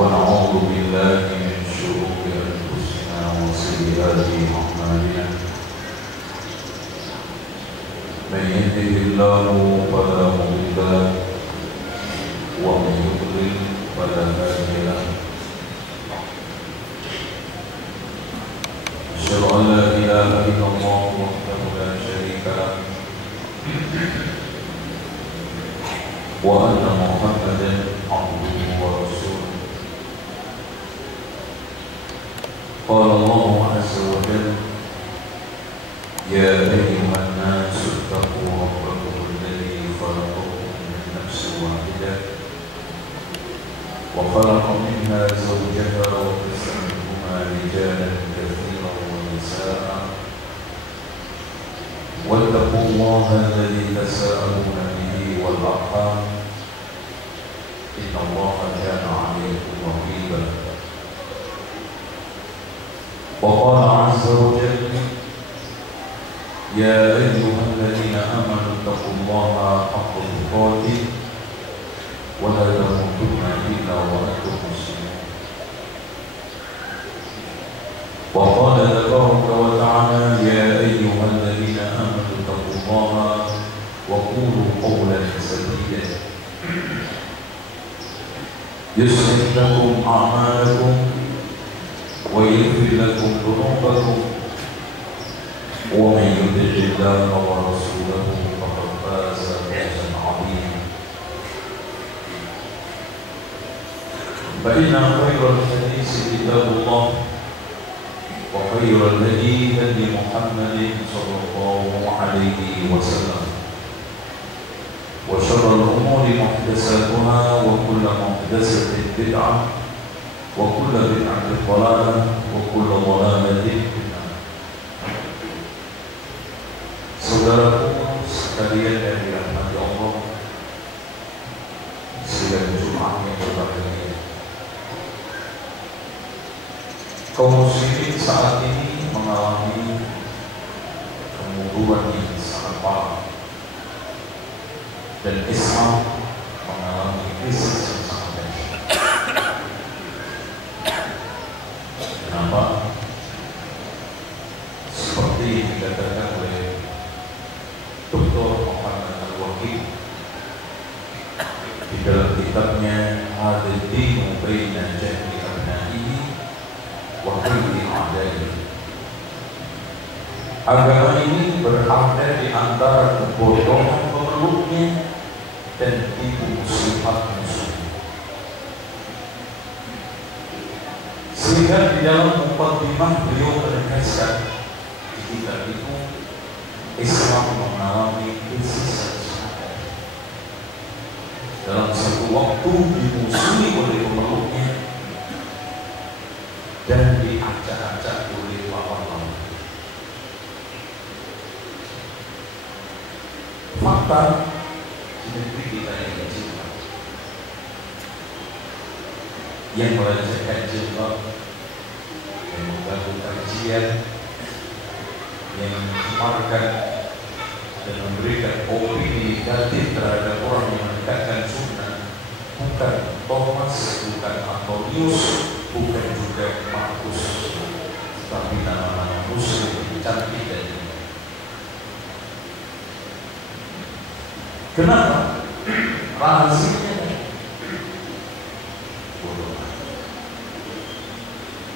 ونعوذ بالله من شرور أنفسنا وسيئات أعمالنا من يهده الله فلا مضل له ومن يضلل فلا هادي له أشهد أن لا إله إلا الله وحده لا شريك له وأن محمدا عبده ورسوله قال الله عز وجل يا أيها الناس اتقوا ربكم الذي خلقكم من نفس واحدة وخلق منها زوجها وبث منهما رجالا كثيرا ونساء واتقوا الله الذي تساءلون به والأرحام إن الله كان عليكم رقيبا وقال عز وجل يا أيها الذين آمنوا اتقوا الله حق تقاته ولا تموتن إلا وأنتم مسلمون وقال تبارك وتعالى يا أيها الذين آمنوا اتقوا الله وقولوا قولا سديدا يصلح لكم أعمالكم ويغفر لكم ذنوبكم ومن يطع الله ورسوله فقد فاز فوزا عظيما فإن خير الحديث كتاب الله وخير الهدي هدي محمد صلى الله عليه وسلم وشر الأمور محدثاتها وكل محدثة بدعة وكل بدعة ضلالة وكل ضلالة في النار. Saudaraku sekalian yang dirahmati Allah, sidang Jumat yang berbahagia. Kaum muslimin saat ini mengalami kemunduran yang sangat parah dan Islam mengalami krisis yang sangat dahsyat. Kenapa? Seperti yang dikatakan oleh Dr. Muhammad Al-Waqid di dalam kitabnya Ad-Dinu Baina Jahli Abna'ihi wa Qilli A'da'ihi. Agama ini berada di antara kebodohan pemeluknya dan tipu muslihat musuhnya. Sehingga di dalam muqaddimah beliau menegaskan di kitab itu Islam mengalami krisis dalam satu waktu dimusuhi oleh pemeluknya dan diacak-acak oleh lawan-lawan. Fakta di negeri kita yang kecil, yang merajakan jilbab, yang mengganggu kajian, yang mencemarkan dan memberikan opini negatif terhadap orang yang mendekatkan sunnah, bukan Thomas, bukan Antonius, bukan juga Markus, tapi nama-nama muslim cantik dan indah. Kenapa? Rahasianya bodoh.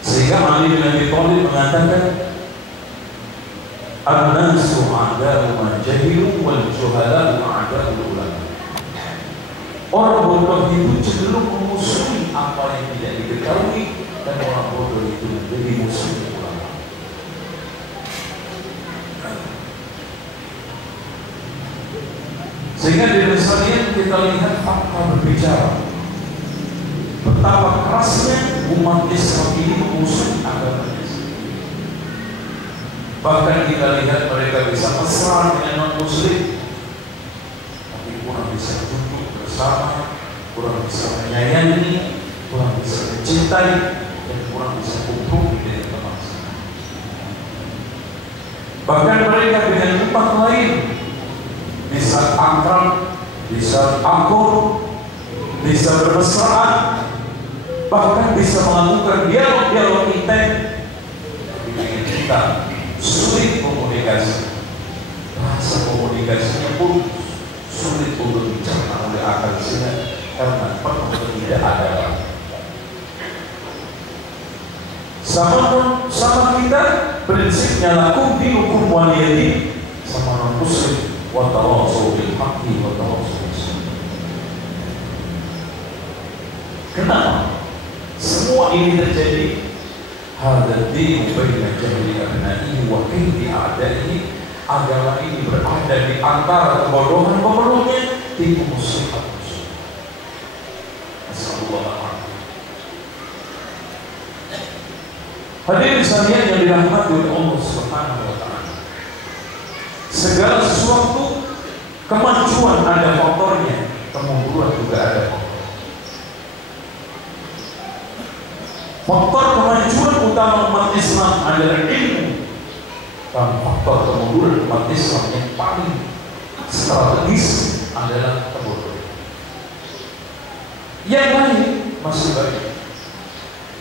Sehingga Ali bin Abi Thalib mengatakan an-nasu a'da'u man jahilu wal juhala'u a'da'ul ulama. Orang bodoh itu cenderung memusuhi apa yang tidak diketahui dan orang bodoh itu menjadi musuh ulama. Sehingga di sekalian kita lihat fakta berbicara betapa kerasnya umat Islam ini memusuhi agamanya. Bahkan kita lihat mereka bisa mesra dengan non-muslim, tapi kurang bisa duduk bersama, kurang bisa menyayangi, kurang bisa mencintai, dan kurang bisa kumpul dengan teman. Bahkan mereka dengan umat lain bisa akrab, bisa akur, bisa bermesraan, bahkan bisa melakukan dialog-dialog intens. Dengan kita sulit komunikasi, bahasa komunikasinya pun sulit untuk dicerna oleh akal sehat karena penuh ketidakadaban. Sama kita prinsipnya lakum dinukum waliyadin, sama non muslim wa tawassaw bil haqqi wa tawassaw bis sabr. Kenapa semua ini terjadi? Hadza dinu baina jahli abna'ihi wa kaidi a'da'ihi. Agama ini berada di antara kebodohan pemeluknya, tipu muslihat musuh. Assalamualaikum. Hadirin sekalian yang dirahmati oleh Allah Subhanahu wa taala. Segala sesuatu kemajuan ada faktornya, kemunduran juga ada faktor. Faktor kemajuan utama umat Islam adalah ilmu. Dan faktor kemunduran umat Islam yang paling strategis adalah kebodohan. Yang lain masih banyak,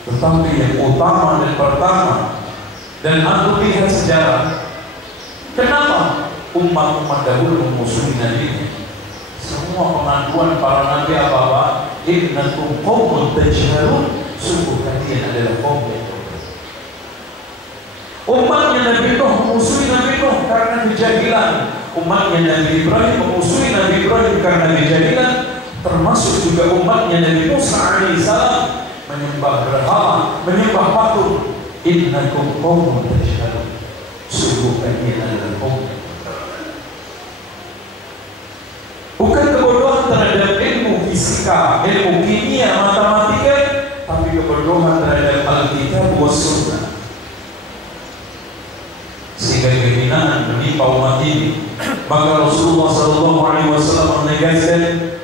tetapi yang utama dan pertama, dan aku lihat sejarah, kenapa umat-umat dahulu memusuhi Nabi? Semua pengakuan para nabi apa-apa, innakum qaumun tajhalun, sungguh kalian adalah kaum yang bodoh. Umatnya Nabi Nuh memusuhi Nabi Nuh karena kejahilan. Umatnya Nabi Ibrahim memusuhi Nabi Ibrahim karena kejahilan. Termasuk juga umatnya Nabi Musa alaihissalam menyembah berhala, menyembah patung. Innakum qaumun tajhalun, sungguh kalian adalah kaum yang bodoh. Bukan kebodohan terhadap ilmu fisika, ilmu kimia, matematika, tapi kebodohan terhadap Alkitab was Sunnah. Sehingga kehinaan menimpa umat ini. Maka Rasulullah SAW menegaskan,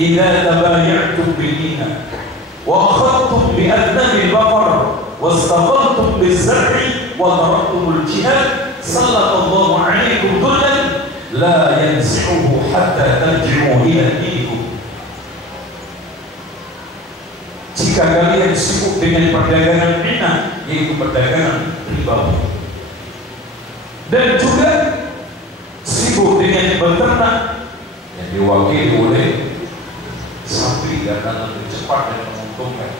"Idza tabaya'tum bil-ina wa akhadtum bi adnabil baqar wastaqamtum biz-zar'i wa taraktumul jihad, sallallahu alaikum dhullan la yanzi'uhu hatta tarji'u ila dinikum." Jika kalian sibuk dengan perdagangan ina, yaitu perdagangan riba, dan juga sibuk dengan beternak yang diwakili oleh sapi karena lebih cepat dan menguntungkan,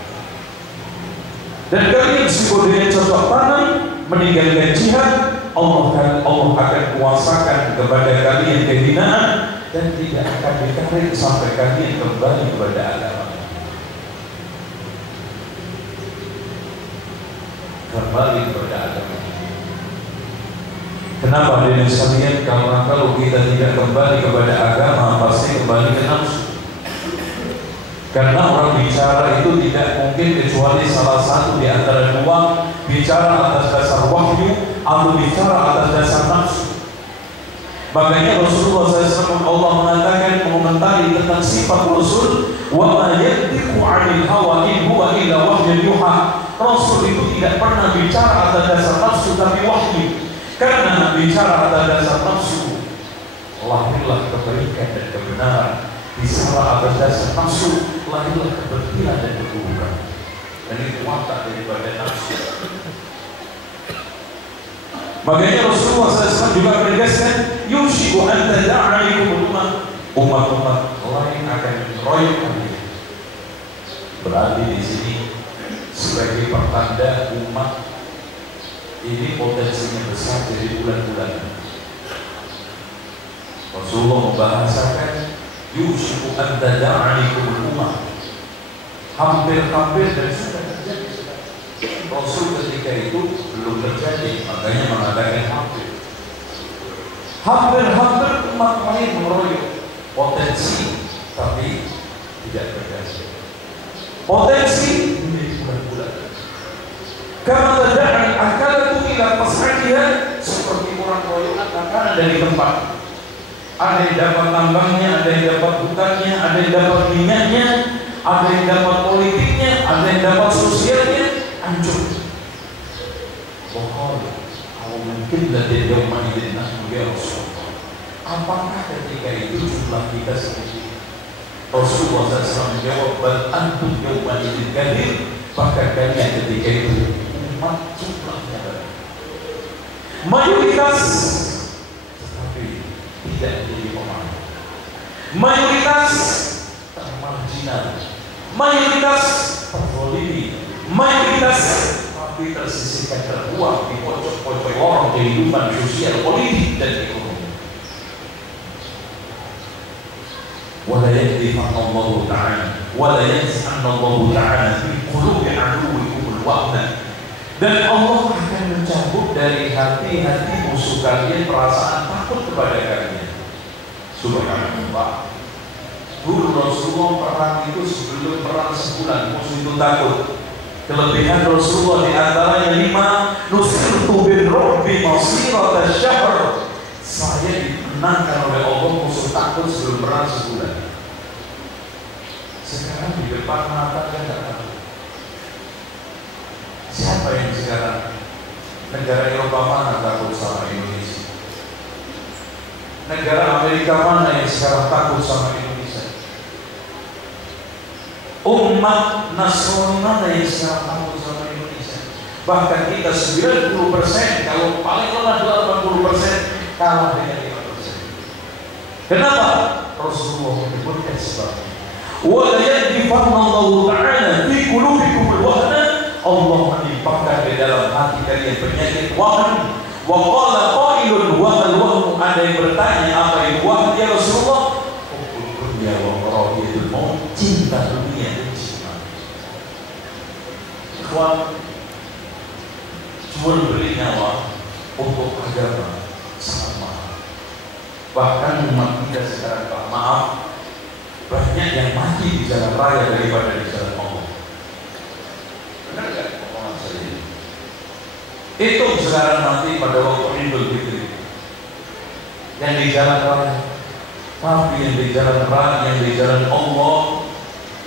dan kalian sibuk dengan cocok tanam, meninggalkan jihad, Allah akan kuasakan kepada kalian kehinaan dan tidak akan ditarik sampai kalian kembali kepada agama. Kembali kepada agama. Kenapa dengan sekalian? Karena kalau kita tidak kembali kepada agama, pasti kembali ke nafsu. Karena orang bicara itu tidak mungkin kecuali salah satu di antara dua, bicara atas dasar wahyu atau bicara atas dasar nafsu. Makanya Rasulullah SAW Allah mengatakan, mengomentari tentang sifat Rasul, wa ma yantiqu 'anil hawa in huwa illa wahyun yuha. Rasul itu tidak pernah bicara atas dasar nafsu tapi wahyu. Karena bicara atas dasar nafsu, lahirlah kebaikan dan kebenaran. Bicara atas dasar nafsu, lahirlah keberhasilan dan keburukan. Dan itu watak daripada nafsu. Makanya Rasulullah SAW juga menegaskan, yushiku an tada'a alaikum umat-umat lain akan meroyok kalian. Berarti di sini sebagai pertanda umat ini potensinya besar jadi bulan-bulan. Rasulullah membahasakan yushiku an tada'a alaikum umat, hampir-hampir dan sudah terjadi. Rasul ketika itu belum terjadi, makanya mengatakan hampir umat lain meroyok potensi, tapi tidak terjadi. Potensi menjadi bulan-bulan. Karena tada'a akalatu ila qas'atiha, seperti orang royokan makanan dari tempat. Ada yang dapat tambangnya, ada yang dapat hutannya, ada yang dapat minyaknya, ada yang dapat politiknya, ada yang dapat sosialnya, hancur. Bohong. Kalau mungkin dari zaman ini ya Rasulullah, apakah ketika itu jumlah kita sedikit? Rasulullah SAW menjawab, bal antum yawma idzin katsir, bahkan kalian ketika itu umat jumlahnya banyak, mayoritas, tetapi tidak menjadi pemain, mayoritas termarginal, mayoritas terzalimi, mayoritas tapi tersisihkan, terbuang di pojok-pojok lorong kehidupan sosial, politik dan ekonomi. Wala yadrifanallahu ta'ala wala yanzi'annallahu ta'ala fi qulubi aduwwikum al-wahna, dan Allah akan mencabut dari hati-hati musuh kalian perasaan takut kepada kalian. Subhanallah. Dulu Rasulullah perang itu sebelum perang sebulan musuh itu takut. Kelebihan Rasulullah di antaranya 5, nusirtu birrabbi masirata syahr, saya dimenangkan oleh Allah musuh takut sebelum perang sebulan. Sekarang di depan mata kan tidak tahu. Siapa yang sekarang negara Eropa mana takut sama Indonesia? Negara Amerika mana yang sekarang takut sama Indonesia? Umat Nasrani mana yang sekarang takut sama Indonesia? Bahkan kita 90%, kalau paling lemah 80% kalah dengan 5%. Kenapa? Rasulullah menyebutkan sebabnya. Wa la yadrifanallahu ta'ala fi qulubikum al-wahna, Allah menimpakan di dalam hati kalian penyakit wahn. Wa qala qailun wa al-wahn, ada yang bertanya apa itu wahn ya Rasulullah? Hubbud dunya wa karahiyatul maut, cinta dunia dan cinta mati. Ikhwan, jual beli nyawa untuk agama sangat mahal. Bahkan umat kita sekarang, Pak, maaf, banyak yang mati di jalan raya daripada di jalan Allah. Benar nggak omongan saya ini? Itu sekarang nanti pada waktu Idul Fitri, yang di jalan raya, tapi yang di jalan raya, yang di jalan Allah,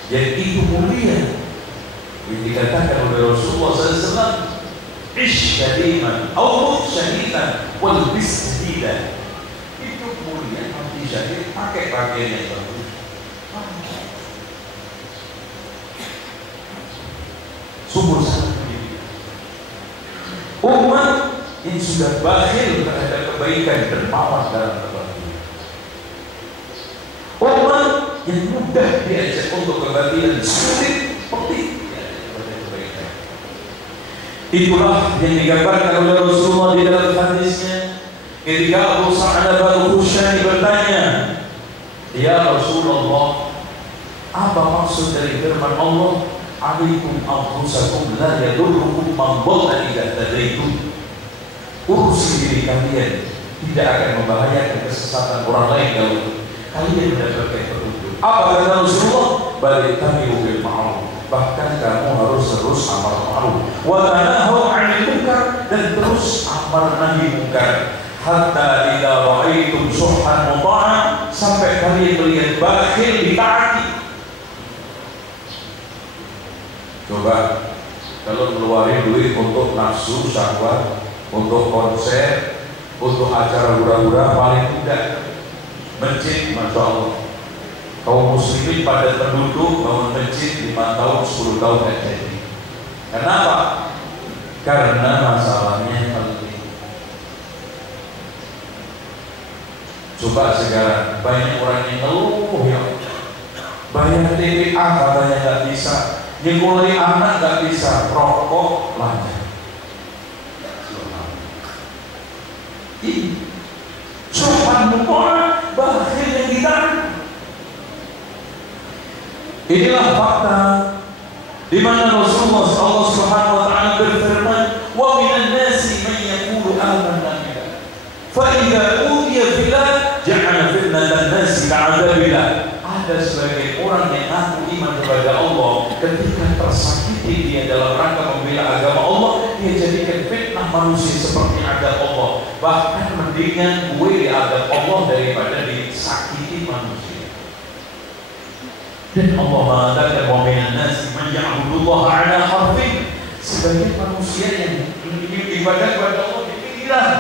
yang itu mulia, yang dikatakan oleh Rasulullah SAW, ish syadiman, awmut syadidan, wal bis syadidan. Itu mulia, mati syadid, pakai pakaian yang bagus. Sumber sangat pendidikan. Umat yang sudah bakhil terhadap kebaikan dermawan dalam kebaikan. Umat yang mudah diajak untuk kebaikan, sulit seperti diajak kepada kebaikan. Itulah yang digambarkan oleh Rasulullah di dalam hadisnya ketika Abu Sa'ad al-Khushani bertanya, ya Rasulullah, apa maksud dari firman Allah, alaikum anfusakum la yadurrukum man dhalla idza tadaitum? Urusi diri kalian, tidak akan membahayakan kesesatan orang lain kalau kalian mendapatkan petunjuk. Apa kata Rasulullah? Bal tabi'u bil ma'ruf, bahkan kamu harus terus amar ma'ruf wa tanahu 'anil munkar, dan terus amar nahi munkar, hatta idza ra'aitum suhhan muta'an, sampai kalian melihat bakhil ditaati. Coba kalau keluarin duit untuk nafsu syahwat, untuk konser, untuk acara hura-hura, paling tidak masjid, masya Allah, kaum muslimin pada penduduk bangun masjid 5 tahun 10 tahun tidak jadi. Kenapa? Karena masalahnya penting. Coba sekarang banyak orang yang ngeluh, ya bayar TPA katanya nggak bisa, nyekolahin anak nggak bisa, rokok lancar. Ini sopan muka bakhil yang kita. Inilah fakta di mana Rasulullah Allah Subhanahu wa taala berfirman, wa minan nasi man yaqulu amanna billah fa idza udiya billah ja'ala fitnatan nasi ka'adabillah. Ada sebagai orang yang mengaku iman kepada Allah, ketika tersakiti dia dalam rangka membela agama Allah, dia jadikan fitnah manusia seperti adab Allah. Bahkan mendingan gue diadab Allah daripada disakiti manusia. Dan Allah mengatakan wa minan nasi man ya'budullaha 'ala harfin, sebagai manusia yang ibadah kepada Allah di pinggiran.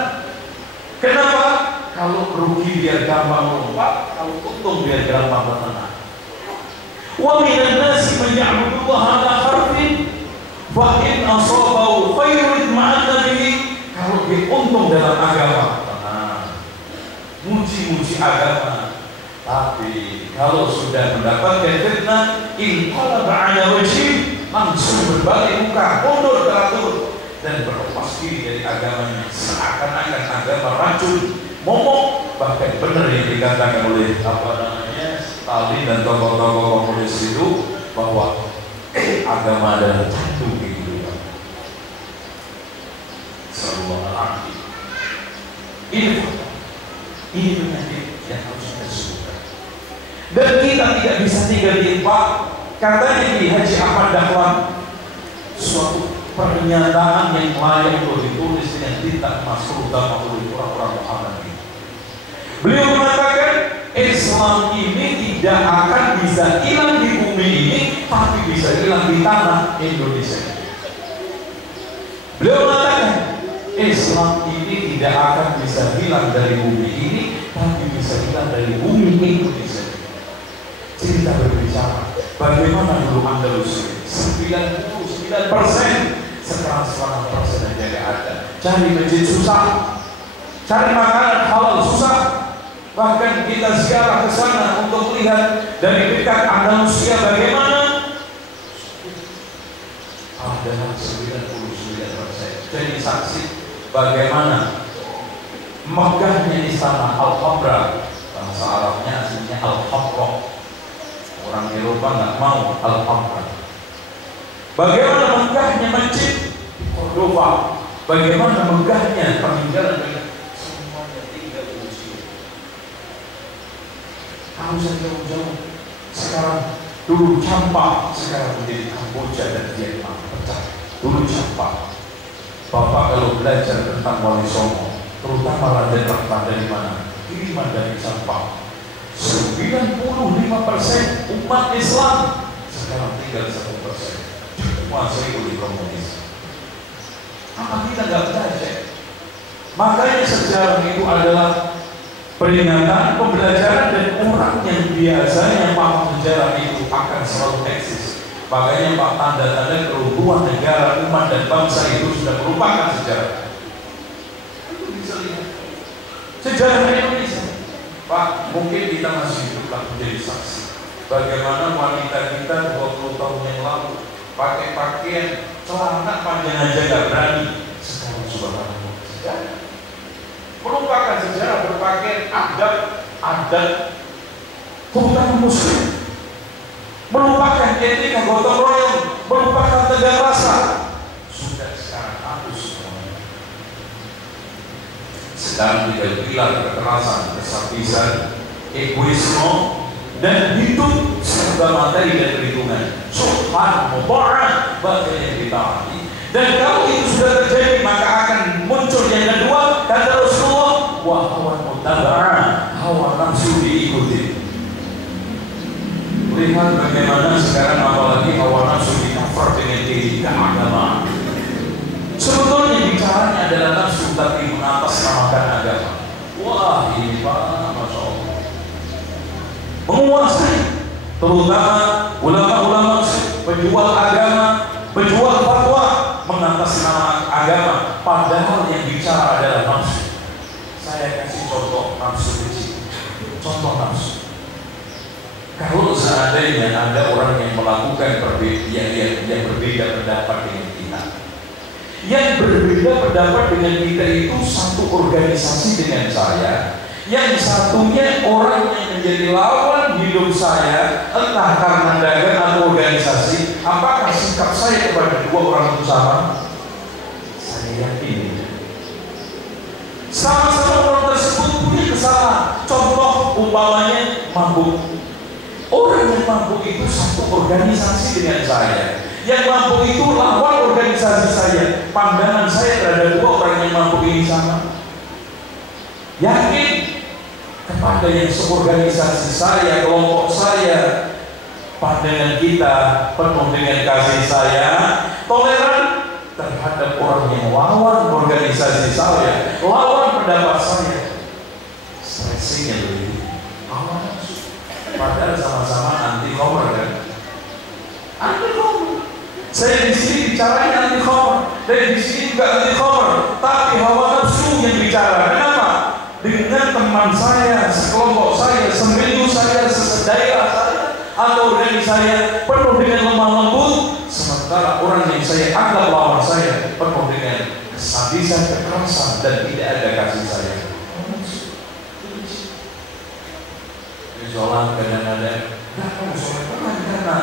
Kenapa? Kalau rugi biar gampang lompat, kalau untung biar gampang bertenang. Wa minan nasi man ya'budullaha ala harfin fa in asabahu khairun ma'ana bihi. Kalau dia untung dalam agama, muji-muji agama, tapi kalau sudah mendapatkan fitnah, inqalaba ala wajhi, langsung berbalik muka, mundur teratur dan berlepas diri dari agamanya, seakan-akan agama racun, momok. Bahkan benar yang dikatakan oleh Stalin dan tokoh-tokoh komunis itu, bahwa agama adalah candu gitu. Ini penyakit yang harus kita sembuhkan. Dan kita tidak bisa tinggal di Pak. Katanya di Haji Ahmad Dahlan, suatu pernyataan yang layak untuk ditulis dengan tinta emas, terutama oleh orang-orang Muhammad. Beliau mengatakan Islam ini tidak akan bisa hilang di bumi ini, tapi bisa hilang di tanah Indonesia. Beliau mengatakan Islam ini tidak akan bisa hilang dari bumi ini, tapi bisa hilang dari bumi Indonesia. Cerita berbicara, bagaimana dulu Andalusia 99%, sekarang 100% aja gak ada. Cari masjid susah, cari makanan halal susah. Bahkan kita ziarah ke sana untuk melihat dari dekat Andalusia bagaimana. Ada 99%. Jadi saksi bagaimana megahnya istana Al-Hamra, bahasa Arabnya aslinya Al-Hamra. Orang Eropa nggak mau Al-Hamra. Bagaimana megahnya masjid Cordova, bagaimana megahnya peninggalan, semuanya tinggal di museum. Kamu jauh-jauh. Sekarang dulu campak, sekarang menjadi Kamboja dan Vietnam pecah. Dulu campak. Bapak kalau belajar tentang Wali Songo, terutama Raden Rahmat dari mana? Kiriman dari Sampang. 95% umat Islam, sekarang tinggal 1%. Dikuasai oleh komunis. Apa kita nggak belajar? Makanya sejarah itu adalah peringatan, pembelajaran, dan orang yang biasanya paham sejarah itu akan selalu eksis. Makanya Pak, tanda-tanda keruntuhan negara, umat, dan bangsa itu sudah merupakan sejarah. Itu bisa lihat sejarah Indonesia. Pak, mungkin kita masih hiduplah menjadi saksi bagaimana wanita kita 20 tahun yang lalu pakai pakaian celana panjang aja gak berani. Sekarang subhanallah, sejarah merupakan sejarah berpakaian adat terutama muslim, merupakan etika gotong royong, merupakan tegar rasa. Sudah sekarang hapus semuanya. Sekarang tidak bilang kekerasan, kesakitan, egoisme, dan hidup serba materi dan perhitungan. Subhanallah, baca yang ditaati. Dan kalau itu sudah terjadi, maka akan muncul yang kedua, kata Rasulullah, wa hawa mutaba'ah, hawa nafsu diikuti. Lihat bagaimana sekarang apalagi hawa nafsu dikafir dengan etika agama. Sebetulnya bicaranya adalah nafsu, tapi mengatasnamakan agama. Wah, ini Pak, Masya Allah, menguasai, terutama ulama-ulama, penjual agama, penjual fatwa, mengatasnamakan agama, padahal yang bicara adalah nafsu. Saya kasih contoh nafsu kecil. Contoh nafsu. Kalau seandainya ada orang yang melakukan yang berbeda pendapat dengan kita, yang berbeda pendapat dengan kita itu satu organisasi dengan saya, yang satunya orang yang menjadi lawan hidup saya, entah karena dagang atau organisasi, apakah sikap saya kepada dua orang itu sama? Saya yakin sama-sama orang tersebut punya kesalahan. Contoh umpamanya mabuk. Orang yang mabuk itu satu organisasi dengan saya, yang mabuk itu lawan organisasi saya. Pandangan saya terhadap dua orang yang mabuk ini sama. Yakin kepada yang seorganisasi saya, kelompok saya, pandangan kita penuh dengan kasih saya, toleran terhadap orang yang lawan organisasi saya, lawan pendapat saya. Stressingnya lebih. Padahal sama-sama anti khamr kan. anti khamr. Saya di sini bicaranya anti khamr, dan di sini juga anti khamr, tapi hawa nafsu yang bicara. Kenapa? Dengan teman saya, sekelompok saya, seminggu saya, sedaerah saya, atau organisasi saya penuh dengan lemah lembut, sementara orang yang saya anggap lawan saya penuh dengan kesadisan, kekerasan, dan tidak ada kasih sayang. Sholat kadang-kadang nggak mau sholat karena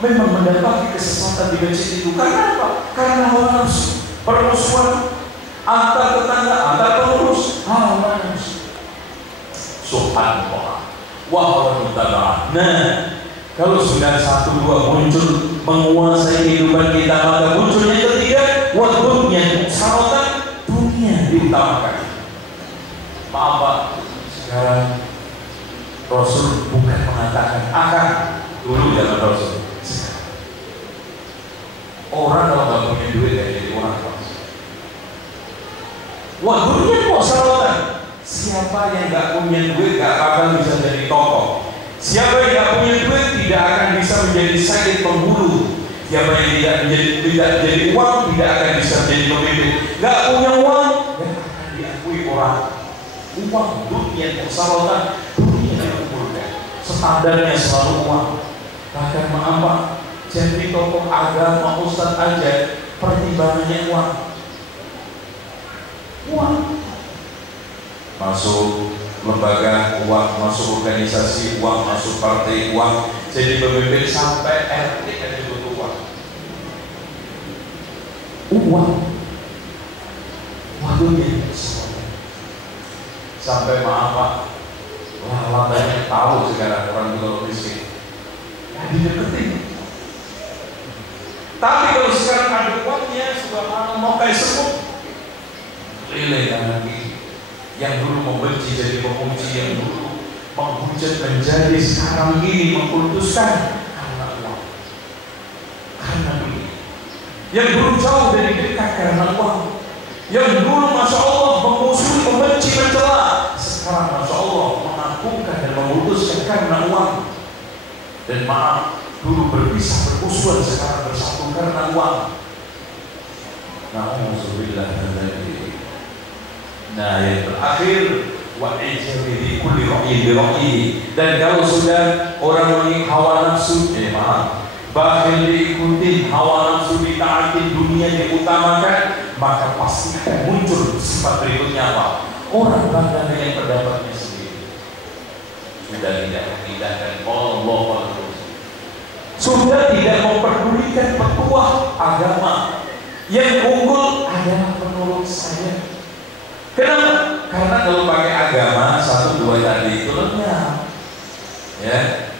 memang mendapati kesesatan di masjid itu. Karena apa? Karena hawa nafsu, permusuhan antar tetangga, antar pengurus, hawa nafsu. Subhanallah. Wahai mutabaah. Nah, kalau sudah satu dua muncul menguasai kehidupan kita, maka muncul yang ketiga, wadurnya sarotan, dunia diutamakan. Maaf Pak, sekarang Rasul bukan mengatakan akan, dulu zaman Rasul. Orang kalau nggak punya duit ya jadi orang Pak. Wadurnya kok sarotan. Siapa yang nggak punya duit nggak akan bisa jadi tokoh. Siapa yang nggak punya duit tidak akan bisa menjadi sakit penghulu. Siapa yang tidak jadi uang tidak akan bisa menjadi pemimpin. Nggak punya uang nggak akan diakui orang. Uang dunia persahabatan, dunia yang dikumpulkan. Standarnya selalu uang. Bahkan apa? Jadi tokoh agama ustadz aja pertimbangannya uang. Uang. Masuk lembaga uang, masuk organisasi uang, masuk partai uang, jadi pemimpin sampai RT aja butuh uang. Uang, waduhnya sampai maaf Pak, wah lantainya tahu sekarang orang kalau miskin, ya dideketin. Tapi kalau sekarang ada uangnya, sudah mau kayak semut, lele lagi. Yang dulu membenci jadi memuji, yang dulu menghujat menjadi sekarang ini mengkultuskan karena uang, karena duit. Yang dulu jauh dari dekat karena uang, yang dulu masya Allah memusuhi, membenci, mencela, sekarang masya Allah mengagungkan dan memutuskan karena uang. Dan maaf, dulu berpisah bermusuhan, sekarang bersatu karena uang. Na'udzubillah min dzalik. Nah yang terakhir wa'ijabi kulli ra'yi bi ra'yi. Dan kalau sudah orang ini hawa nafsu, bakhil diikuti, hawa nafsu ditaatin, dunia diutamakan, maka pasti akan muncul sifat berikutnya apa? Orang bangga dengan pendapatnya sendiri. Sudah tidak memindahkan Allah, sudah tidak memperdulikan petuah agama. Yang unggul adalah menurut saya. Kenapa? Karena kalau pakai agama satu dua tadi itu lenyap, ya.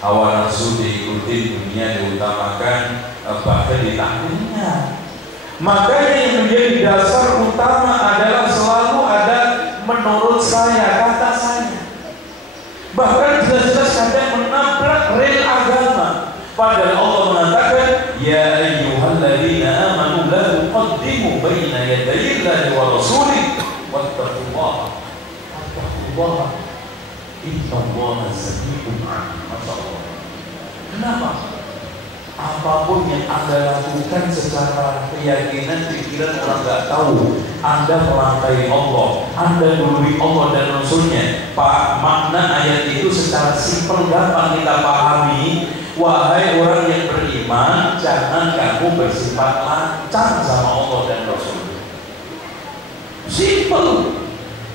Hawa nafsu diikuti, dunia diutamakan, bahkan ditakutinya. Makanya yang menjadi dasar utama adalah selalu ada menurut saya, kata saya. Bahkan jelas-jelas kadang menabrak rel agama. Padahal Allah mengatakan, ya ayyuhalladzina amanu la tuqaddimu baina yadayillahi wa rasulih. Wattaqullaha innallaha sami'un 'alim. Masyaallah. Kenapa? Apapun yang Anda lakukan secara keyakinan, pikiran orang nggak tahu, Anda melantai Allah, Anda dului Allah dan Rasulnya. Pak, makna ayat itu secara simpel gampang kita pahami. Wahai orang yang beriman, jangan kamu bersifat lancang sama Allah dan Rasul. Simple.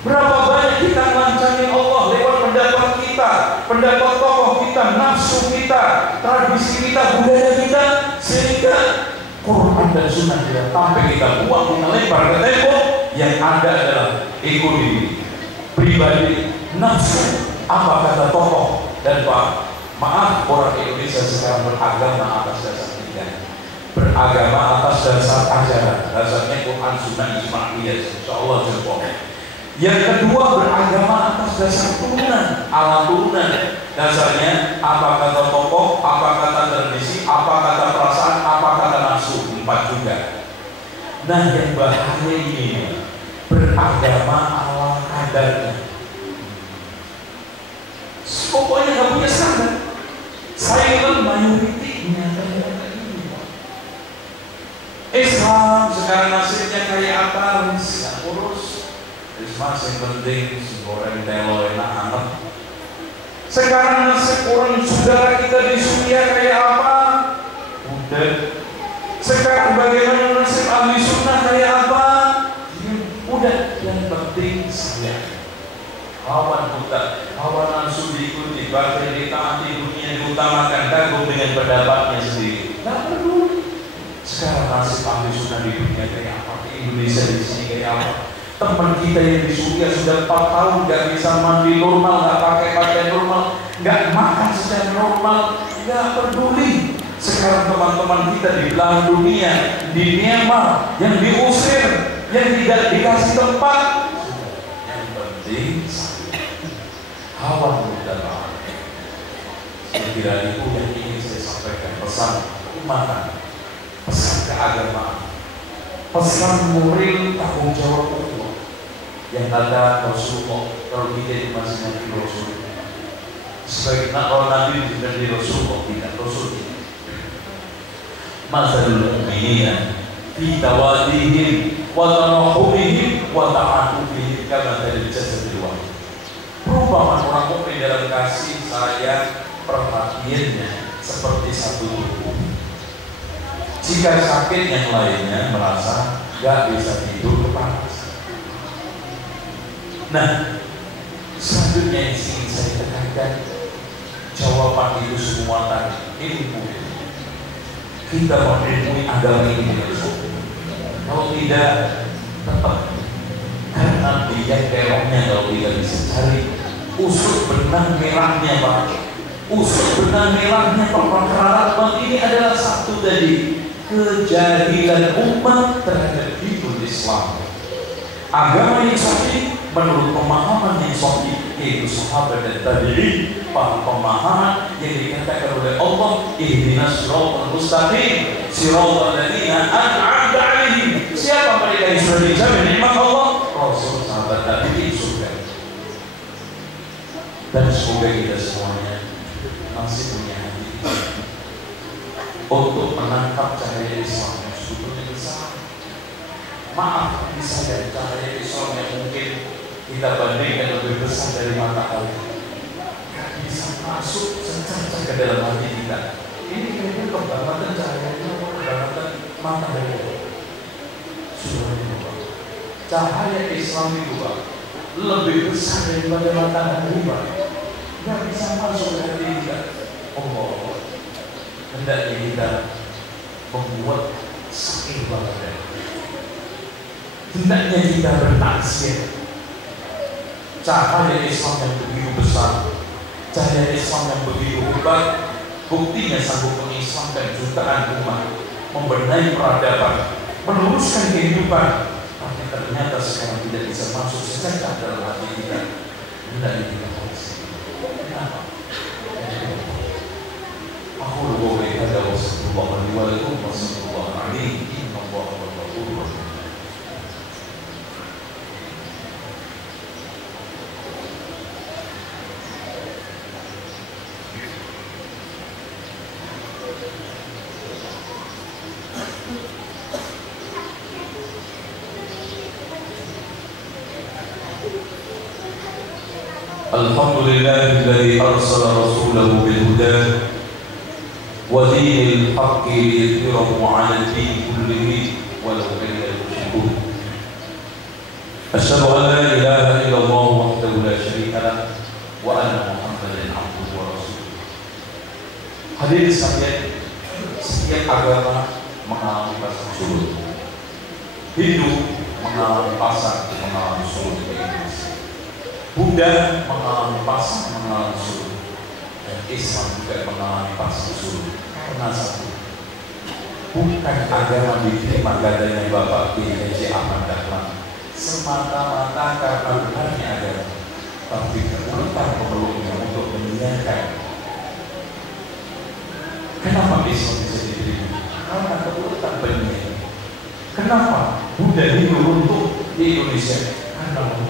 Berapa banyak kita melancangin Allah lewat pendapat kita, pendapat tokoh kita, nafsu kita, tradisi kita, budaya kita, sehingga Quran dan Sunnah tidak sampai kita buang, kita lempar ke tembok. Yang ada adalah ego diri, pribadi, nafsu, apa kata tokoh. Dan Pak, maaf, orang Indonesia sekarang beragama atas dasar tiga. Beragama atas dasar ajaran, dasarnya Quran, Sunnah, Ijma' qiyas, insyaallah jempol. Yang kedua, beragama atas dasar turunan, ala turunan. Dasarnya apa kata tokoh, apa kata tradisi, apa kata perasaan, apa kata nafsu. 4 juga. Nah yang bahaya ini, beragama ala kadarnya. Pokoknya gak punya standar. Silent majority menyatakan kayak apa, nggak urus. Rismas yang penting goreng telo enak hangat. Sekarang nasib orang saudara kita di Suria kayak apa? Udah. Sekarang bagaimana nasib ahli sunnah kayak apa? Udah. Yang penting saya. Hawa kita, hawa nafsu diikuti, bahkan ditaati, dunia diutamakan, kagum dengan pendapatnya sendiri. Nggak perlu. Sekarang nasib ahli sunnah di dunia kayak apa? Di Indonesia di sini kayak apa? Teman kita yang di Suria sudah 4 tahun nggak bisa mandi normal, nggak pakai pakaian normal, nggak makan secara normal, nggak peduli. Sekarang teman-teman kita di belahan dunia, di Myanmar, yang diusir, yang tidak dikasih tempat. Yang penting hawa mudahlah. Kira itu yang ingin saya sampaikan, pesan umat, pesan keagamaan, pesan moral tanggung jawab Allah yang ada Rasulullah. Kalau kita itu masih Nabi Rasul, sebagai kalau Nabi dan di Rasulullah tidak Rasul. Masalul mu'minina fi tawadihim wa tarahumihim wa ta'atufihim kama tadil jasadil wahid. Perumpamaan orang mukmin dalam kasih sayang perhatiannya seperti satu tubuh. Jika sakit yang lainnya merasa gak bisa tidur kepanas. Nah, selanjutnya yang ingin saya tekankan, jawaban itu semua tadi ilmu. Kita mengilmui agama ini. Kalau tidak tepat, karena dia kerongnya kalau tidak bisa cari usut benang merahnya Pak. Usut benang merahnya perkara ini adalah satu tadi, kejahilan umat terhadap hidup Islam. Agama yang sahih menurut pemahaman yang sahih, yaitu sahabat dan tabi'in, pemahaman yang dikatakan oleh Allah, ihdinas siratal mustaqim, siratal ladzina an'amta 'alaihim. Siapa mereka yang sudah dijamin nikmat Allah? Rasul, sahabat, tabi'in, surga. Dan semoga kita semuanya masih punya hati untuk menangkap cahaya Islam yang sebetulnya besar. Maaf, bisa dari cahaya Islam yang mungkin kita bandingkan lebih besar dari matahari, gak bisa masuk secercah ke dalam hati kita. Ini kira-kira kebangatan cahayanya, kebangatan matahari. Sudah, cahaya Islam itu Pak lebih besar daripada matahari Pak. Gak bisa masuk ke hati kita. Allah, hendaknya kita membuat sakit banget. Hendaknya kita bertaksiat. Cahaya Islam yang begitu besar, cahaya Islam yang begitu hebat, buktinya sanggup mengislamkan jutaan umat, membenahi peradaban, meluruskan kehidupan. Tapi ternyata sekarang tidak bisa masuk secercah dalam hati kita. Hendaknya kita koreksi. Kenapa? Aku lupa ada wassalamualaikum warahmatullahi wabarakatuh. Alhamdulillahilladzi arsala rasulahu bil huda wa dinil haqqi liyudhhirahu 'ala ad-din kullihi walau karihal musyrikun. Asyhadu an la ilaha illallah wahdahu la syarika lah wa anna Muhammadan 'abduhu wa rasuluh. Hadirin sekalian, setiap agama mengalami pasang surut. Hindu mengalami pasang, mengalami surut. Buddha mengalami pasang, mengalami surut, dan Islam juga mengalami pasang surut. Karena satu, bukan agama diterima gadanya Bapak Kiai Haji Ahmad Dahlan semata-mata karena benarnya agama, tapi kemudian pemeluknya untuk menyiarkan. Kenapa Islam bisa diterima? Karena kemudian penyiar. Kenapa Buddha Hindu runtuh di Indonesia? Karena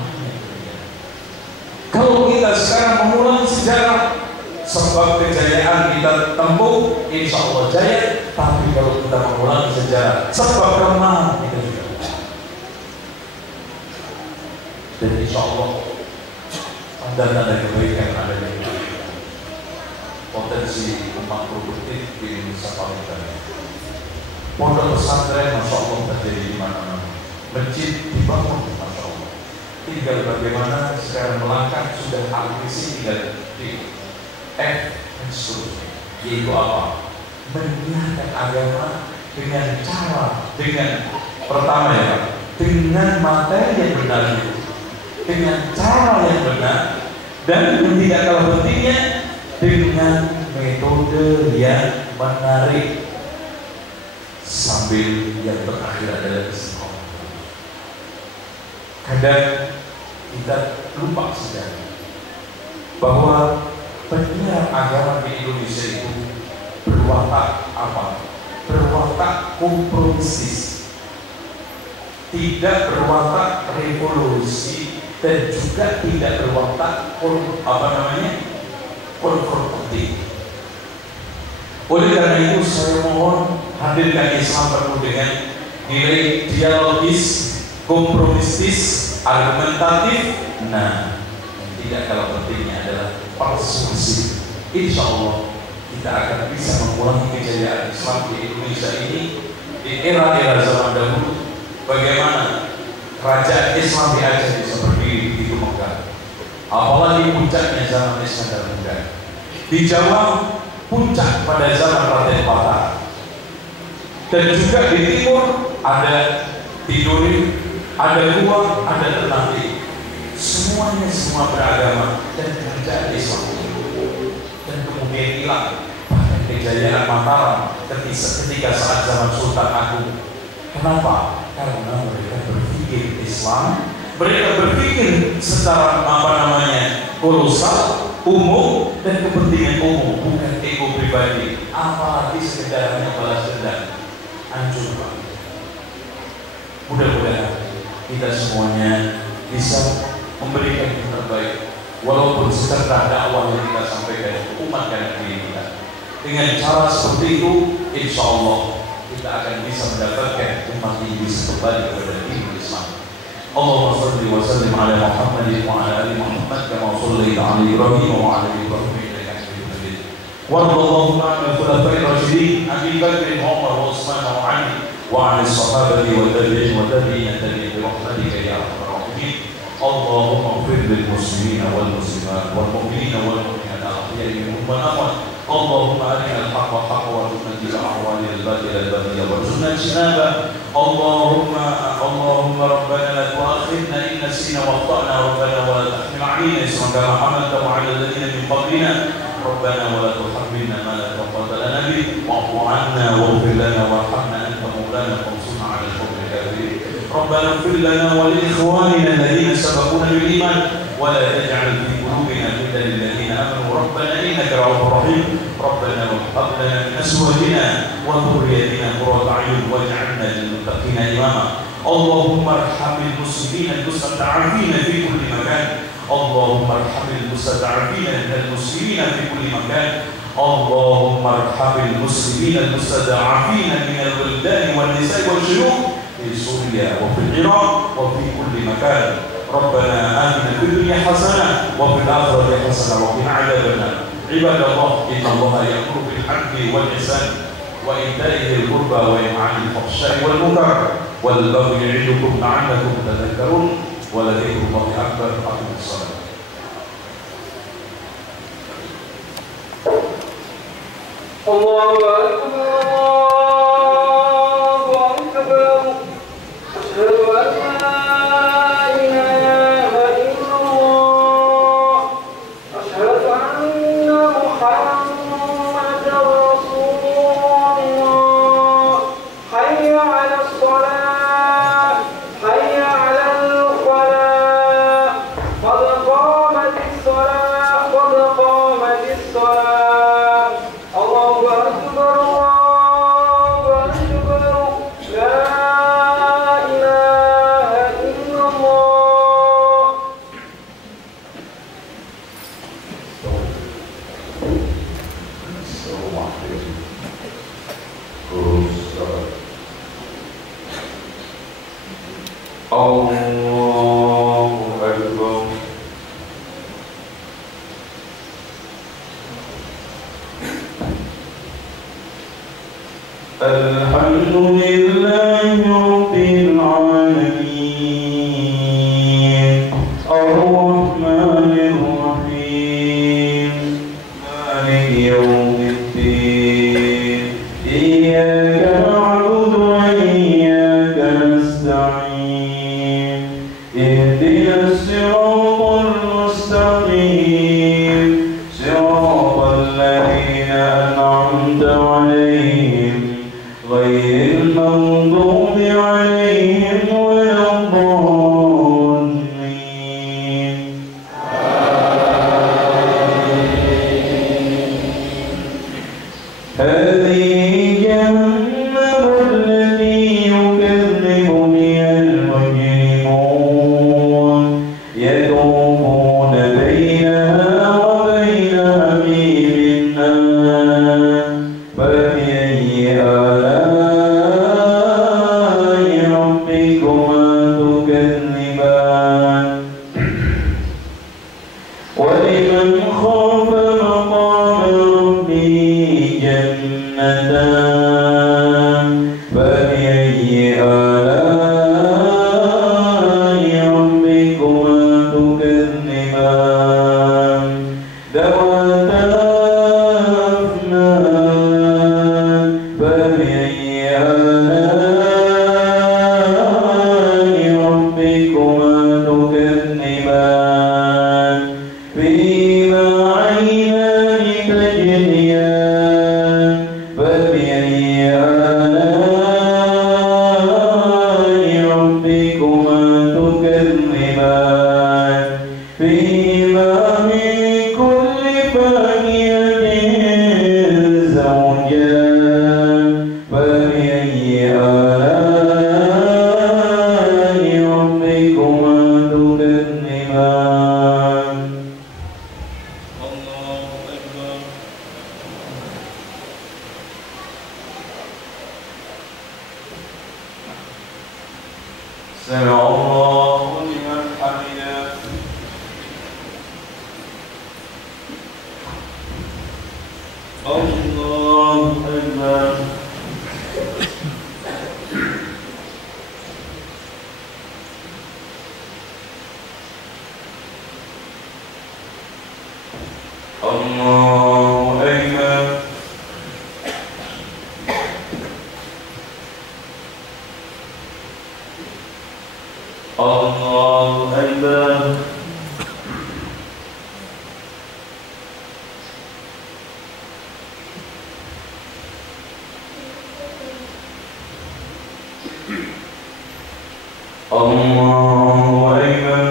kalau kita sekarang mengulang sejarah, sebab kejayaan kita tempuh, insya Allah jaya. Tapi kalau kita mengulang sejarah, sebab kelemahan kita juga. dan insya Allah tanda-tanda kebaikan ada di kita. Potensi umat produktif di Indonesia paling banyak. Pondok pesantren Masya Allah terjadi di mana-mana. Masjid dibangun Masya Allah. Tinggal bagaimana sekarang melangkah sudah akuisisi tinggal di dan seterusnya. Yaitu apa? Menyiarkan agama dengan cara, dengan pertama ya, dengan materi yang benar itu, dengan cara yang benar, dan yang tidak kalah pentingnya dengan metode yang menarik, sambil yang terakhir adalah istiqomah. Kadang kita lupa sebenarnya bahwa penyiar agama di Indonesia itu berwatak apa? Berwatak kompromistis, tidak berwatak revolusi, dan juga tidak berwatak konfrontatif. Oleh karena itu saya mohon hadirkan Islam penuh dengan nilai dialogis, kompromistis, argumentatif. Nah, yang tidak kalah pentingnya adalah persuasif. Insya Allah kita akan bisa mengulangi kejayaan Islam di Indonesia ini di era-era zaman dahulu. Bagaimana kerajaan Islam di Aceh bisa berdiri begitu megah, apalagi puncaknya zaman Iskandar Muda. Di Jawa puncak pada zaman Raden Patah, dan juga di timur ada Tiduri, ada Gua, ada Ternate. Semuanya semua beragama dan kerajaan Islam. Dan kemudian hilang bahkan kejayaan Mataram ketika saat zaman Sultan Agung. Kenapa? Karena mereka berpikir Islam, mereka berpikir secara kolosal, umum, dan kepentingan umum, bukan ego pribadi. Apalagi sekedar hanya balas dendam. Hancur Pak. Mudah-mudahan kita semuanya bisa memberikan yang terbaik, walaupun sekedar dakwah yang kita sampaikan umat dan negeri kita. Dengan cara seperti itu, insya Allah kita akan bisa mendapatkan umat ini bisa kembali kepada dini Islam. Allahumma salli wa sallim ala Muhammad wa ala ali Muhammad kama shallaita ala Ibrahim wa ala ali Ibrahim innaka Hamidum Majid. Warḍa Allahumma 'anil khulafa'ir rasyidin Abi Bakr wa Umar wa Utsman wa 'Ali wa 'anil sahabati wa tabi'in wa tabi'in bi rahmatika ya arhamar rahimin. Allahumma ighfir lil muslimina wal muslimat wal mu'minina wal mu'minat al-ahya'i minhum wal amwat. Allahumma arina al-haqqa haqqan warzuqna ittiba'ahu wa arina al-batila batila warzuqna ijtinabah. Allahumma rabbana la tu'akhidhna in nasina wa akhta'na rabbana wa la tahmil 'alaina isran kama hamaltahu 'ala alladhina min qablina rabbana wa la tuhammilna ma la taqata lana bih wa'fu 'anna waghfir lana warhamna anta maulana fansurna 'ala al-qawmi al-kafirin. ربنا اغفر لنا ولإخواننا الذين سبقونا بالإيمان ولا تجعل في قلوبنا غلا للذين آمنوا ربنا إنك رؤوف رحيم. ربنا هب لنا من أزواجنا وذرياتنا قرة أعين واجعلنا للمتقين إماما. اللهم ارحم المسلمين المستضعفين في كل مكان. اللهم ارحم المستضعفين من المسلمين في كل مكان. اللهم ارحم المسلمين المستضعفين من الولدان والنساء والشيوخ في سوريا وفي العراق وفي كل مكان. ربنا آتنا في الدنيا حسنة وفي الآخرة حسنة وقنا عذاب النار. عباد الله إن الله يأمر بالعدل والإحسان وإيتاء ذي القربى وينهى عن الفحشاء والمنكر والبغي يعظكم لعلكم تذكرون ولذكر الله أكبر. أقيموا الصلاة. الله أكبر. حي على الصلاة حي على الفلاح الصراط المستقيم صراط الذين أنعمت عليهم غير المغضوب عليهم ولا الضالين. هذه جهنم التي يكذب بها المجرمون يطوفون بينها وبين حميم آن فبأي آلاء ربكما تكذبان ولمن خاف مقام ربه جنتان فبأي آلاء ربكما تكذبان ذواتا أفنان فبأي آلاء ربكما تكذبان فيهما عينان تجريان فبأي آلاء ربكما تكذبان فيهما من كل فاكهة زوجان فبأي آلاء ربكما تكذبان. الله أكبر. سمع الله لمن حمده. الله أكبر. الله أكبر. الله أكبر. الله أكبر.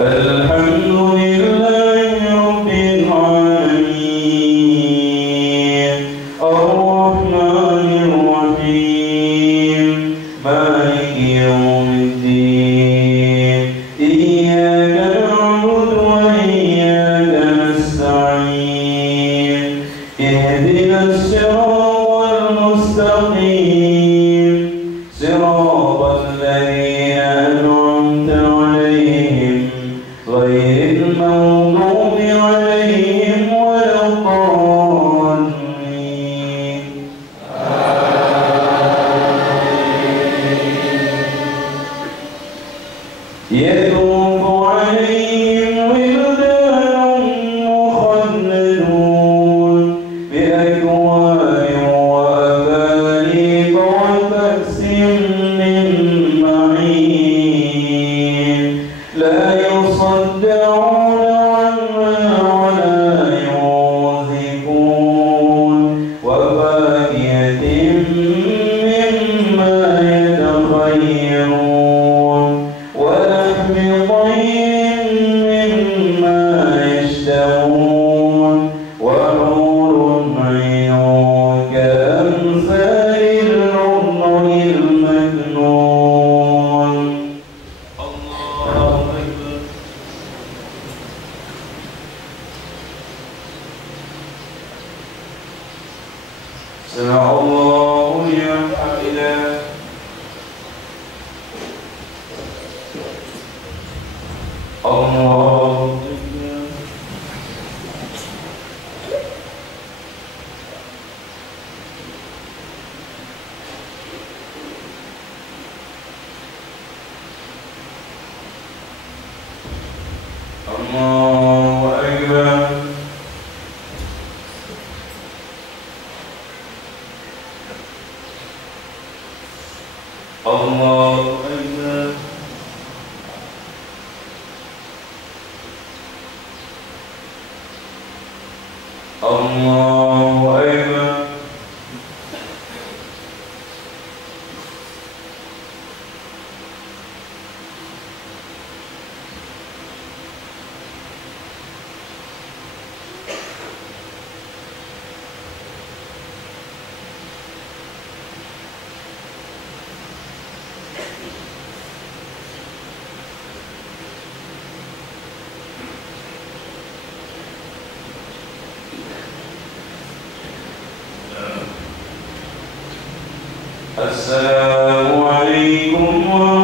الحمد لله رب العالمين الرحمن الرحيم مالك يوم الدين إياك نعبد وإياك نستعين اهدنا الصراط المستقيم صراط الذين أنعمت عليهم غير المغضوب عليهم ولا الضالين. يطوف عليهم ولدان مخلدون بأكواب وأباريق وكأس من معين لا يصدعون عنها ولا ينزفون وفاكهة مما يتخيرون ولحم طير مما يشتهون وحور عين كأمثال اللؤلؤ المكنون. الله أكبر. سمع الله لمن حمده. الله أكبر. الله أكبر. الله أكبر. الله أكبر. السلام عليكم ورحمة